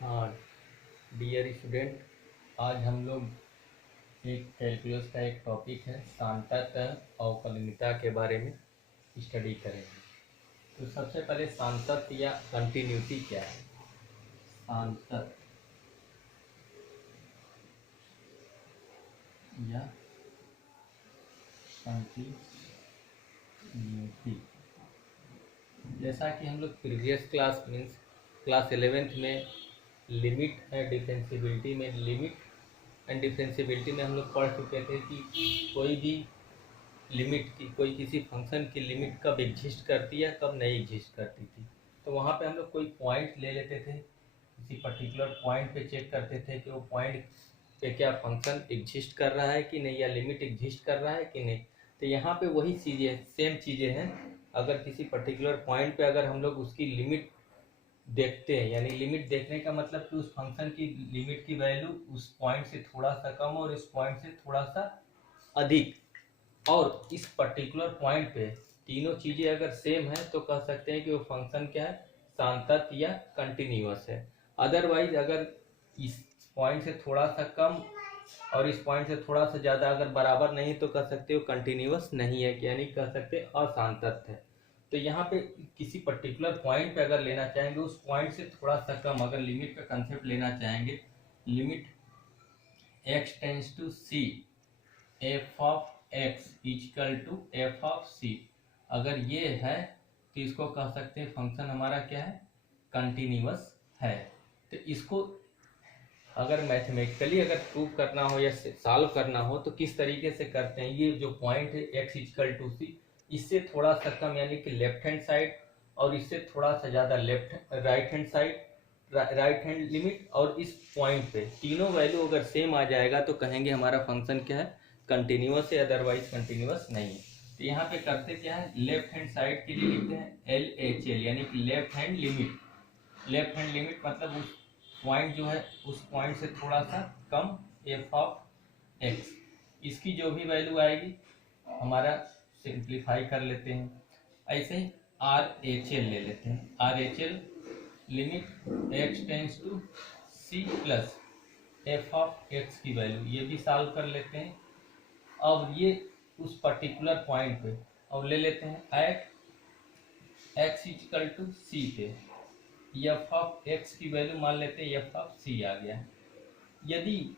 हाँ dear student, आज हम लोग एक कैलकुलस का एक टॉपिक है सांतत्य अवकलनीयता के बारे में स्टडी करेंगे। तो सबसे पहले सांतत्य या कंटिन्यूटी क्या है। सांतत्य या कंटिन्यूटी, जैसा कि हम लोग previous class means class 11th में लिमिट एंड डिफरेंशिएबिलिटी में हम लोग पढ़ चुके थे कि कोई भी लिमिट की कोई किसी फंक्शन की लिमिट कब एग्जिस्ट करती है कब नहीं एग्जिस्ट करती थी। तो वहाँ पे हम लोग कोई पॉइंट ले लेते थे, किसी पर्टिकुलर पॉइंट पे चेक करते थे कि वो पॉइंट पे क्या फंक्शन एग्जिस्ट कर रहा है कि नहीं, या लिमिट एग्जिस्ट कर रहा है कि नहीं। तो यहाँ पे वही चीज़ें सेम चीज़ें हैं। अगर किसी पर्टिकुलर पॉइंट पे अगर हम लोग उसकी लिमिट देखते हैं, यानी लिमिट देखने का मतलब कि उस फंक्शन की लिमिट की वैल्यू उस पॉइंट से थोड़ा सा कम और इस पॉइंट से थोड़ा सा अधिक, और इस पर्टिकुलर पॉइंट पे तीनों चीजें अगर सेम है तो कह सकते हैं कि वो फंक्शन क्या है, सांतत्य या कंटिन्यूअस है। अदरवाइज अगर इस पॉइंट से थोड़ा सा कम और इस पॉइंट से थोड़ा सा ज्यादा अगर बराबर नहीं तो कह सकते हो कंटिन्यूअस नहीं है, यानी कह सकते असांतत्य है। तो यहाँ पे किसी पर्टिकुलर पॉइंट पे अगर लेना चाहेंगे, उस पॉइंट से थोड़ा सा कम अगर लिमिट का कंसेप्ट लेना चाहेंगे, limit x tends to c F of X equal to F of C, अगर ये है तो इसको कह सकते हैं फंक्शन हमारा क्या है, कंटिन्यूअस है। तो इसको अगर मैथमेटिकली अगर प्रूव करना हो या सॉल्व करना हो तो किस तरीके से करते हैं। ये जो पॉइंट है एक्स इजकल टू सी, इससे थोड़ा सा कम यानी कि लेफ्ट हैंड साइड, और इससे थोड़ा सा ज़्यादा left right hand side, right hand limit, और इस पॉइंट पे तीनों वैल्यू अगर सेम आ जाएगा तो कहेंगे हमारा फंक्शन क्या है, कंटिन्यूअस है, अदरवाइज कंटिन्यूअस नहीं है। तो यहाँ पे करते क्या है, लेफ्ट हैंड साइड के लिए लिखते हैं एल एच एल, यानी कि left hand limit. Left hand limit मतलब उस पॉइंट जो है उस पॉइंट से थोड़ा सा कम एफ ऑफ एक्स, इसकी जो भी वैल्यू आएगी हमारा सिंप्लीफाई कर लेते हैं। ऐसे ही आर एच एल ले लेते हैं, R H L limit x tends to C plus f of x की वैल्यू, ये भी सॉल्व कर लेते हैं। अब ये उस पर्टिकुलर पॉइंट पे अब ले लेते हैं एट एक्स इक्वल टू सी पे एफ ऑफ एक्स की वैल्यू मान लेते हैं एफ ऑफ सी आ गया। यदि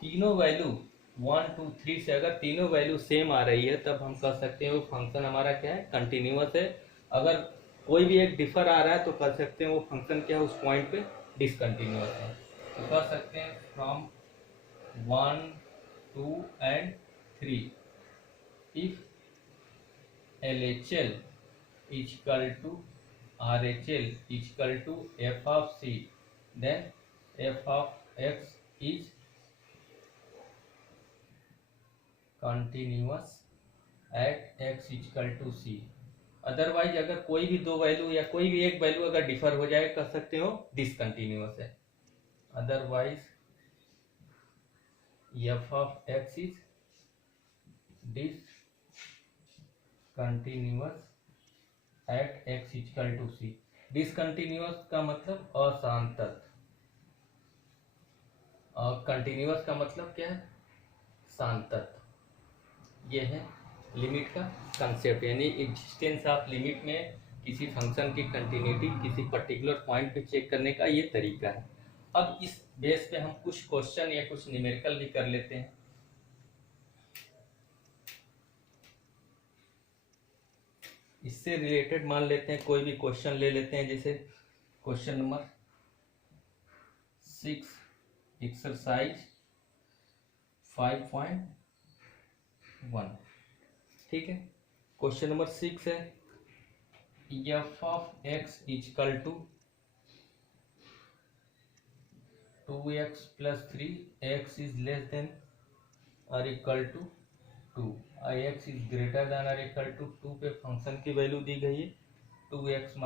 तीनों वैल्यू 1 2 3 से अगर तीनों वैल्यू सेम आ रही है तब हम कह सकते हैं वो फंक्शन हमारा क्या है, कंटिन्यूअस है। अगर कोई भी एक डिफर आ रहा है तो कह सकते हैं वो फंक्शन क्या है, उस पॉइंट पे डिसकंटिन्यूअस है। तो कह सकते हैं from 1 2 and 3 if LHL is equal to RHL is equal to f of c, then f of x is continuous at x is equal to c। Otherwise अगर कोई भी दो वैल्यू या कोई भी एक वैल्यू अगर डिफर हो जाए कर सकते हो डिसकंटिन्यूअस है। Otherwise f of x is discontinuous at x equal to C. Discontinuous का मतलब असांतत, और कंटिन्यूअस का मतलब क्या है, सांतत। ये है लिमिट का कंसेप्ट, यानी एग्जिस्टेंस ऑफ लिमिट में किसी फंक्शन की कंटिन्यूटी किसी पर्टिकुलर पॉइंट पे चेक करने का ये तरीका है। अब इस बेस पे हम कुछ क्वेश्चन या कुछ न्यूमेरिकल भी कर लेते हैं। इससे रिलेटेड मान लेते हैं कोई भी क्वेश्चन ले लेते हैं, जैसे क्वेश्चन नंबर 6 एक्सरसाइज 5.1। ठीक है, क्वेश्चन नंबर 6 है F of X equal to 2x + 3 x is less than और equal to 2, x is greater than और इक्वल टू 2 पे फंक्शन की वैल्यू दी गई है 2x -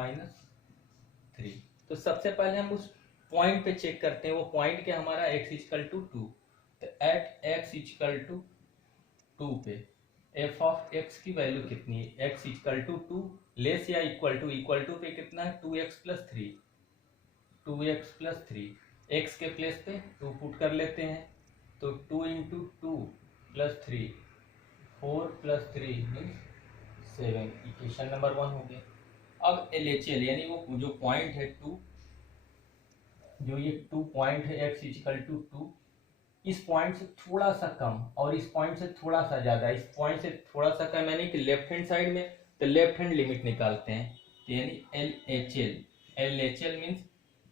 3। तो सबसे पहले हम उस पॉइंट पे चेक करते हैं, वो पॉइंट क्या हमारा x इक्वल टू 2। तो एट x इक्वल टू 2 पे f ऑफ x की वैल्यू कितनी है, x इक्वल टू 2 लेस या इक्वल टू पे कितना है 2x + 3, 2x + 3 एक्स के प्लेस पे 2 पुट कर लेते हैं, तो 2 into 2 plus 3, 4 plus 3 means 7, equation number 1 हो गया। अब LHL यानी वो जो पॉइंट है 2, जो ये 2 पॉइंट है x इक्वल टू 2, इस पॉइंट से थोड़ा सा कम और इस पॉइंट से थोड़ा सा ज़्यादा, इस पॉइंट से थोड़ा सा कम यानी कि लेफ्ट हैंड साइड में, तो लेफ्ट हैंड लिमिट निकालते हैं, तो यानी LHL means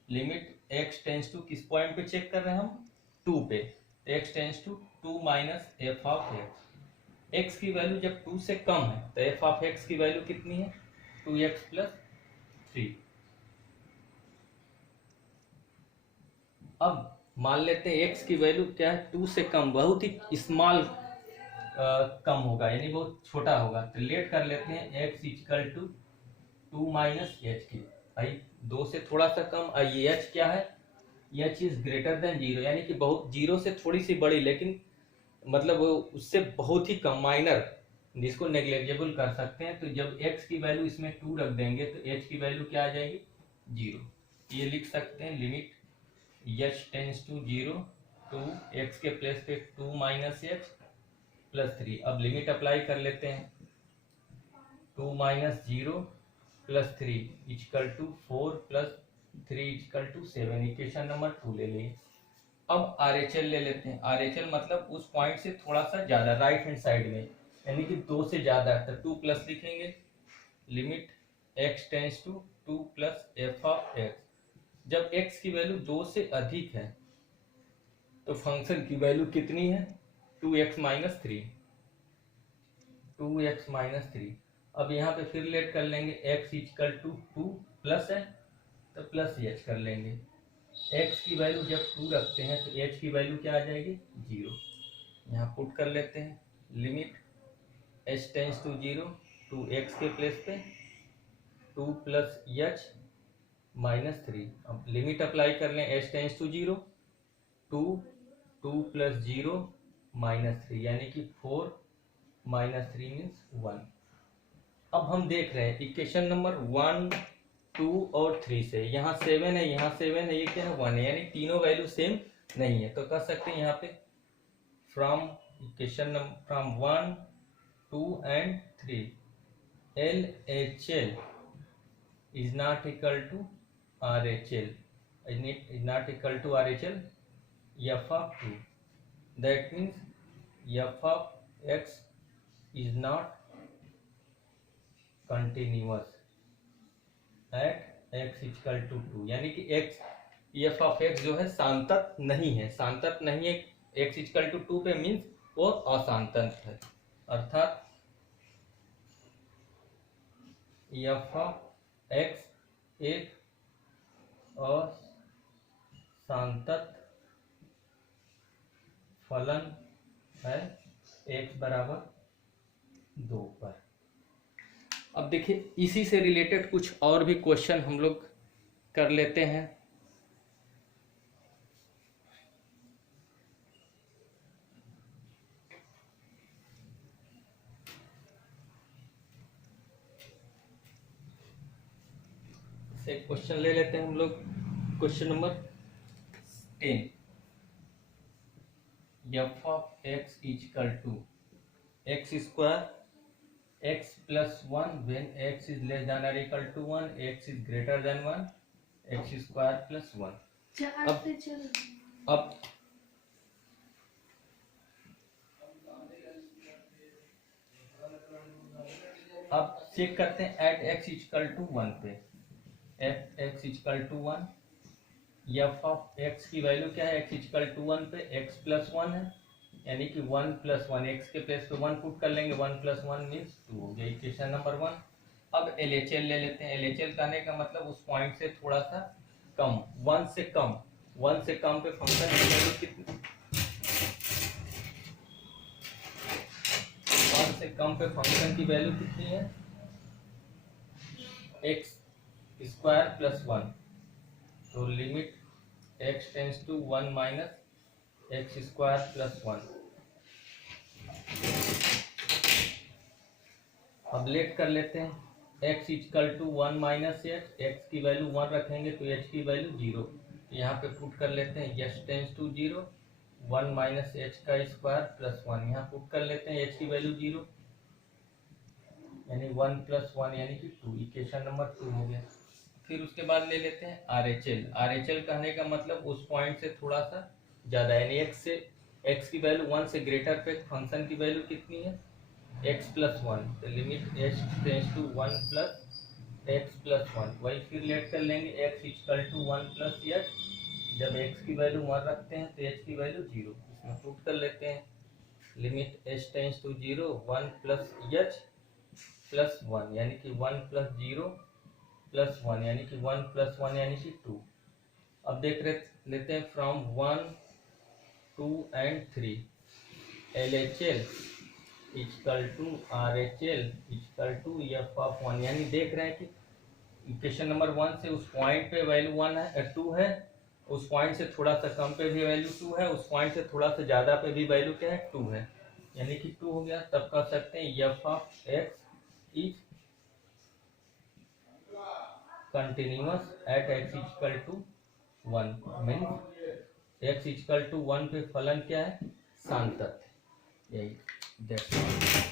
limit x tends to किस पॉइंट पे चेक कर रहे हैं हम, 2 पे, तो x tends to 2 minus f of x की वैल्यू जब 2 से कम है तो एफ ऑफ x की वैल्यू कितनी है, 2x प्लस 3। अब मान लेते हैं x की वैल्यू क्या है, 2 से कम, बहुत ही स्मॉल कम होगा यानी बहुत छोटा होगा, तो लेट कर लेते हैं x equal to 2 minus H की, भाई 2 से थोड़ा सा कम, ये h क्या है, h इज ग्रेटर देन 0 यानी कि बहुत, 0 से थोड़ी सी बड़ी, लेकिन मतलब वो उससे बहुत ही कम, माइनर, जिसको नेग्लेक्टेबल कर सकते हैं। तो जब x की वैल्यू इसमें 2 रख देंगे तो h की वैल्यू क्या आ जाएगी, 0। ये लिख सकते हैं limit h tends to 0 to x के प्लेस पे 2 माइनस h प्लस 3। अब लिमिट अप्लाई कर लेते हैं, 2 minus 0 plus 3 equal to 4 plus 3 equal to 7, equation number 2 ले लिए। अब RHL ले लेते हैं, RHL मतलब उस पॉइंट से थोड़ा सा ज्यादा, राइट हैंड साइड में, यानी कि 2 से ज्यादा है, तो 2 प्लस लिखेंगे, limit x tends to 2 plus f of x। जब x की वैल्यू 2 से अधिक है तो फंक्शन की वैल्यू कितनी है, 2x माइनस 3, 2x माइनस 3। अब यहाँ पे फिर लेट कर लेंगे, x इक्वल टू 2 प्लस है तो प्लस h कर लेंगे, x की वैल्यू जब 2 रखते हैं तो h की वैल्यू क्या आ जाएगी, 0। यहाँ पुट कर लेते हैं, limit h tends to 0 to x के प्लेस पे 2 प्लस h माइनस 3। अब लिमिट अप्लाई कर लें, h tends to 0 2 plus 0 minus 3 यानी कि 4 माइनस 3 मीन्स 1। अब हम देख रहे हैं इक्वेशन नंबर 1, 2 और 3 से, यहाँ 7 है, यहाँ 7 है, ये क्या है 1 है, यानी तीनों वैल्यू सेम नहीं है, तो कह सकते हैं यहाँ पे from equation number from 1, 2 and 3 LHL is not equal to RHL, is not equal to RHL f of 2, that means f of x is not continuous at x equal to 2, यानी कि x f of x जो है सांतत नहीं है, सांतत नहीं है x equal to 2 पे, means वो असांतत है, अर्थात f of x एक असांतत फलन है x बराबर 2 पर। अब देखिए इसी से रिलेटेड कुछ और भी क्वेश्चन हम लोग कर लेते हैं। से क्वेश्चन ले लेते हैं हम लोग, question number 10, f of x equal to x square x plus 1 when x is less than or equal to 1, x is greater than 1, x square plus 1। अब चेक करते हैं एट x इक्वल टू 1 पे, at x equal to 1, f of x की value क्या है, x equal to 1 पे x plus 1 है, यानी कि 1 प्लस 1, x के प्लेस पे 1 पुट कर लेंगे, 1 प्लस 1 मीन्स 2 हो गया, इक्वेशन नंबर 1। अब LHL ले लेते हैं, LHL कहने का मतलब उस पॉइंट से थोड़ा सा कम, 1 से कम, 1 से कम पे फंक्शन की वैल्यू कितनी, 1 से कम पे फंक्शन की वैल्यू कितनी है, x स्क्वायर प्लस 1, तो limit x tends to 1 minus x square plus 1। अब लेट कर लेते हैं, x equal to 1 minus x, x की वैल्यू 1 रखेंगे तो h की वैल्यू 0, यहाँ पे पुट कर लेते हैं H tends to 0, 1 minus H का स्क्वायर प्लस 1, यहाँ पुट कर लेते हैं एच की वैल्यू 0 यानी 1 प्लस 1 यानी कि 2, इक्वेशन नंबर 2 हो गया। फिर उसके बाद ले लेते हैं R H L. Are H L कहने का मतलब उस पॉइंट से थोड़ा सा ज़्यादा, यानी एक्स की वैल्यू 1 से ग्रेटर पे फंक्शन की वैल्यू कितनी है x प्लस 1, तो limit h tends to 1 plus x plus 1, वही फिर लेट कर लेंगे x equal to 1 plus h, जब x की वैल्यू 1 रखते हैं तो h की वैल्यू 0, इसमें पुट कर लेते हैं limit h tends to 0 1 plus h plus 1 यानी कि 1 प्लस 0 प्लस 1 यानी कि 1 प्लस 1 यानी कि 2। अब देख लेते हैं from 1 2 and 3 LHL equal to RHL equal to F of 1, यानी देख रहे हैं कि इक्वेशन नंबर 1 से उस पॉइंट पे वैल्यू 1 है 2 है, उस पॉइंट से थोड़ा सा कम पे भी वैल्यू 2 है, उस पॉइंट से थोड़ा सा ज़्यादा पे भी वैल्यू क्या है 2 है, यानी कि 2 हो गया। तब कह सकते हैं f of x is continuous at x equal to 1, means x equal to 1 पे फलन क्या है, शांत तथ्य, यही दैट्स